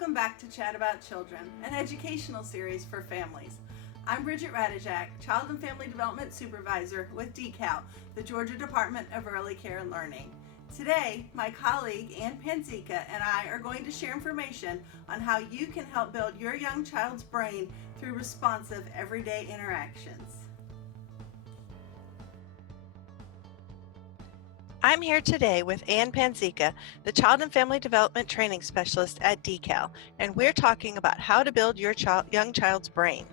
welcome back to Chat About Children, an educational series for families. I'm Bridget Ratajczak, Child and Family Development Supervisor with DECAL, the Georgia Department of Early Care and Learning. Today, my colleague Panzica and I are going to share information on how you can help build your young child's brain through responsive everyday interactions. I'm here today with Panzica, the Child and Family Development Training Specialist at DECAL, and we're talking about how to build your young child's brain.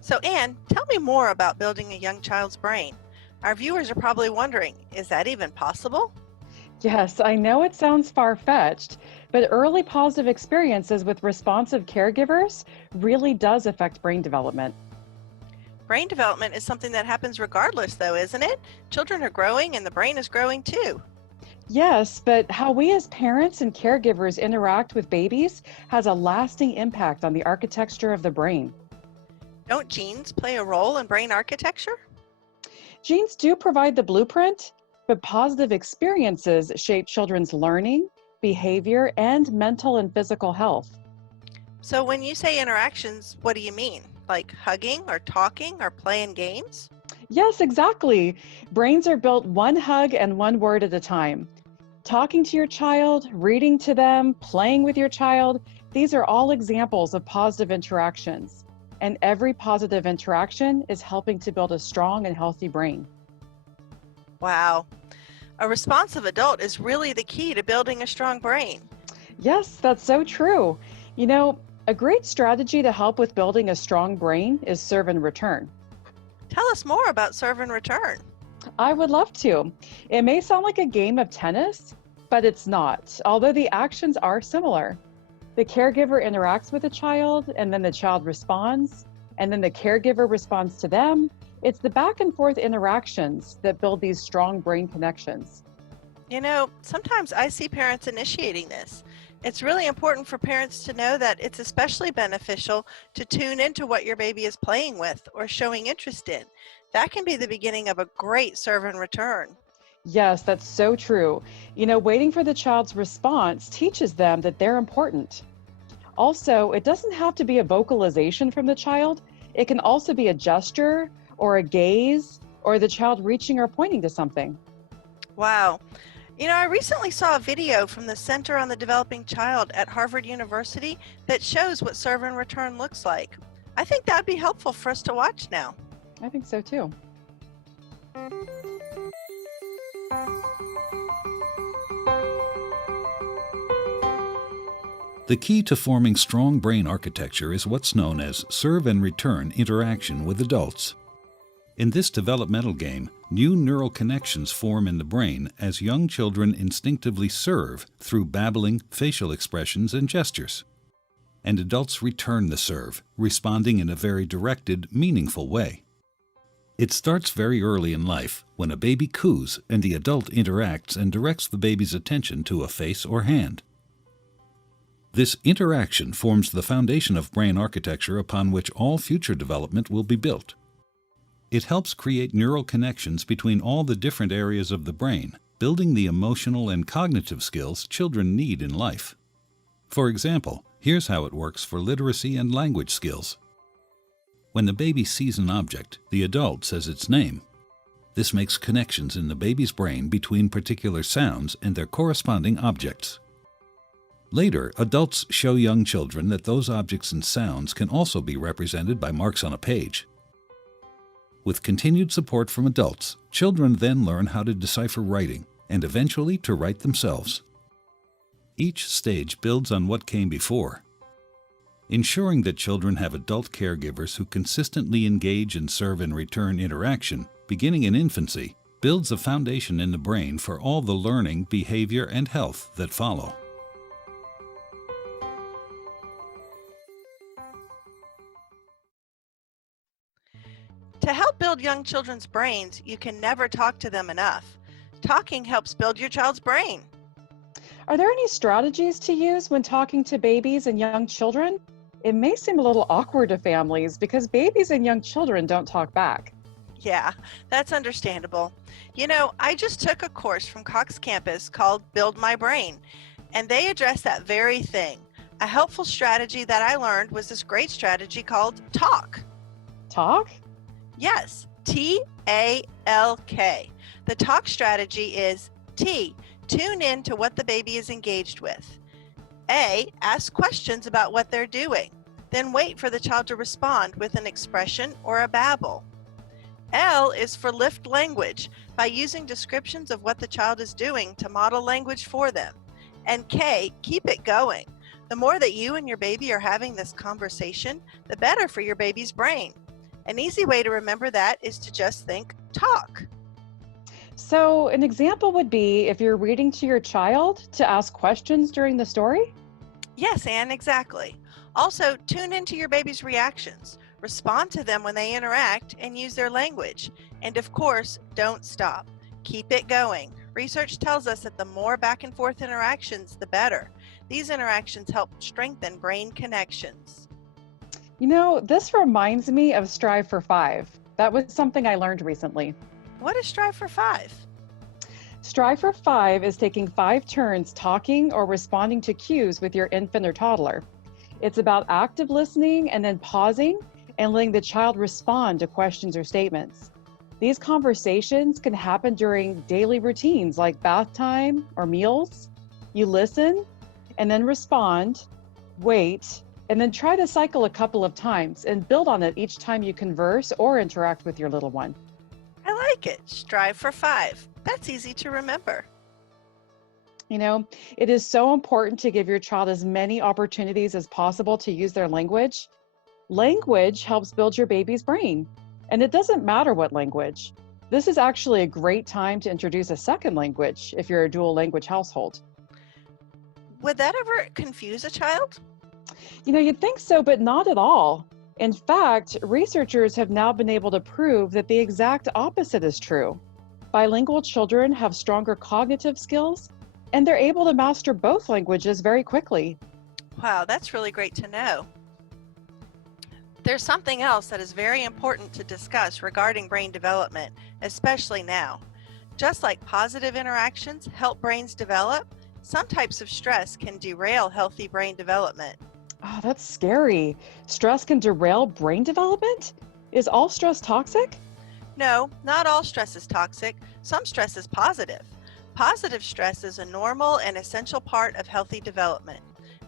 So Ann, tell me more about building a young child's brain. Our viewers are probably wondering, is that even possible? Yes, I know it sounds far-fetched, but early positive experiences with responsive caregivers really does affect brain development. Brain development is something that happens regardless, though, isn't it? Children are growing and the brain is growing too. Yes, but how we as parents and caregivers interact with babies has a lasting impact on the architecture of the brain. Don't genes play a role in brain architecture? Genes do provide the blueprint, but positive experiences shape children's learning, behavior, and mental and physical health. So when you say interactions, what do you mean? Like hugging or talking or playing games? Yes, exactly. Brains are built one hug and one word at a time. Talking to your child, reading to them, playing with your child, these are all examples of positive interactions. And every positive interaction is helping to build a strong and healthy brain. Wow. A responsive adult is really the key to building a strong brain. Yes, that's so true. You know, a great strategy to help with building a strong brain is serve and return. Tell us more about serve and return. I would love to. It may sound like a game of tennis, but it's not, although the actions are similar. The caregiver interacts with the child, and then the child responds, and then the caregiver responds to them. It's the back and forth interactions that build these strong brain connections. You know, sometimes I see parents initiating this. It's really important for parents to know that it's especially beneficial to tune into what your baby is playing with or showing interest in. That can be the beginning of a great serve and return. Yes, that's so true. You know, waiting for the child's response teaches them that they're important. Also, it doesn't have to be a vocalization from the child. It can also be a gesture or a gaze or the child reaching or pointing to something. Wow. You know, I recently saw a video from the Center on the Developing Child at Harvard University that shows what serve and return looks like. I think that'd be helpful for us to watch now. I think so too. The key to forming strong brain architecture is what's known as serve and return interaction with adults. In this developmental game, new neural connections form in the brain as young children instinctively serve through babbling, facial expressions, and gestures. And adults return the serve, responding in a very directed, meaningful way. It starts very early in life, when a baby coos and the adult interacts and directs the baby's attention to a face or hand. This interaction forms the foundation of brain architecture upon which all future development will be built. It helps create neural connections between all the different areas of the brain, building the emotional and cognitive skills children need in life. For example, here's how it works for literacy and language skills. When the baby sees an object, the adult says its name. This makes connections in the baby's brain between particular sounds and their corresponding objects. Later, adults show young children that those objects and sounds can also be represented by marks on a page. With continued support from adults, children then learn how to decipher writing and eventually to write themselves. Each stage builds on what came before. Ensuring that children have adult caregivers who consistently engage in serve and return interaction, beginning in infancy, builds a foundation in the brain for all the learning, behavior, and health that follow. To help build young children's brains, you can never talk to them enough. Talking helps build your child's brain. Are there any strategies to use when talking to babies and young children? It may seem a little awkward to families because babies and young children don't talk back. Yeah, that's understandable. You know, I just took a course from Cox Campus called Build My Brain. And they address that very thing. A helpful strategy that I learned was this great strategy called TALK. Talk? Yes, TALK. The TALK strategy is T, tune in to what the baby is engaged with. A, ask questions about what they're doing. Then wait for the child to respond with an expression or a babble. L is for lift language by using descriptions of what the child is doing to model language for them. And K, keep it going. The more that you and your baby are having this conversation, the better for your baby's brain. An easy way to remember that is to just think talk. So, an example would be if you're reading to your child to ask questions during the story? Yes, Anne, exactly. Also, tune into your baby's reactions. Respond to them when they interact and use their language. And of course, don't stop. Keep it going. Research tells us that the more back and forth interactions, the better. These interactions help strengthen brain connections. You know, this reminds me of Strive for 5. That was something I learned recently. What is Strive for 5? Strive for 5 is taking 5 turns talking or responding to cues with your infant or toddler. It's about active listening and then pausing and letting the child respond to questions or statements. These conversations can happen during daily routines like bath time or meals. You listen and then respond, wait, and then try to cycle a couple of times and build on it each time you converse or interact with your little one. I like it. Strive for 5. That's easy to remember. You know, it is so important to give your child as many opportunities as possible to use their language. Language helps build your baby's brain, and it doesn't matter what language. This is actually a great time to introduce a second language if you're a dual language household. Would that ever confuse a child? You know, you'd think so, but not at all. In fact, researchers have now been able to prove that the exact opposite is true. Bilingual children have stronger cognitive skills, and they're able to master both languages very quickly. Wow, that's really great to know. There's something else that is very important to discuss regarding brain development, especially now. Just like positive interactions help brains develop, some types of stress can derail healthy brain development. Oh, that's scary. Stress can derail brain development? Is all stress toxic? No, not all stress is toxic. Some stress is positive. Positive stress is a normal and essential part of healthy development.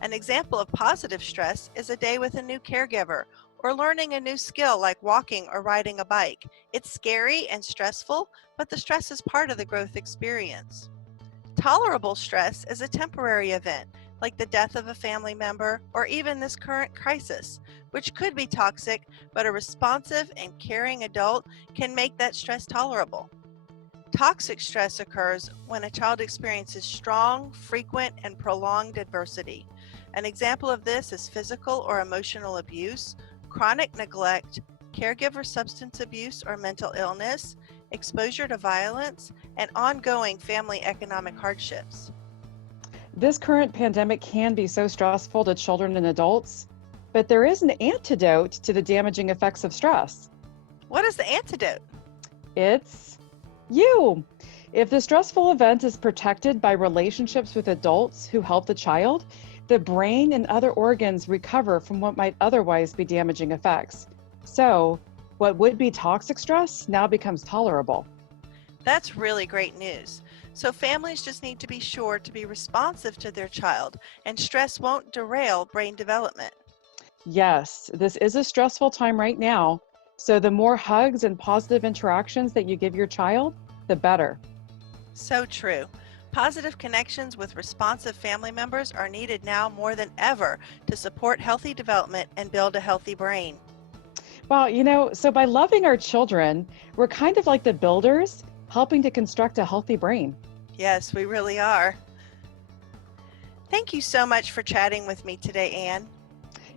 An example of positive stress is a day with a new caregiver or learning a new skill like walking or riding a bike. It's scary and stressful, but the stress is part of the growth experience. Tolerable stress is a temporary event, like the death of a family member or even this current crisis, which could be toxic, but a responsive and caring adult can make that stress tolerable. Toxic stress occurs when a child experiences strong, frequent, and prolonged adversity. An example of this is physical or emotional abuse, chronic neglect, caregiver substance abuse or mental illness, exposure to violence, and ongoing family economic hardships. This current pandemic can be so stressful to children and adults, but there is an antidote to the damaging effects of stress. What is the antidote? It's you. If the stressful event is protected by relationships with adults who help the child, the brain and other organs recover from what might otherwise be damaging effects. So, what would be toxic stress now becomes tolerable. That's really great news. So families just need to be sure to be responsive to their child, and stress won't derail brain development. Yes, this is a stressful time right now, so the more hugs and positive interactions that you give your child, the better. So true. Positive connections with responsive family members are needed now more than ever to support healthy development and build a healthy brain. Well, you know, so by loving our children, we're kind of like the builders, helping to construct a healthy brain. Yes, we really are. Thank you so much for chatting with me today, Anne.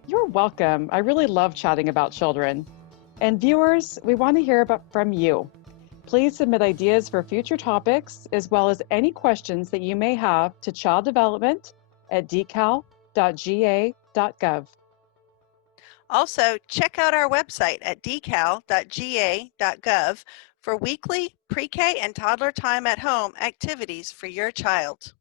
You're welcome. I really love chatting about children. And viewers, we want to hear from you. Please submit ideas for future topics, as well as any questions that you may have to childdevelopment@decal.ga.gov. Also, check out our website at decal.ga.gov for weekly pre-K and toddler time at home activities for your child.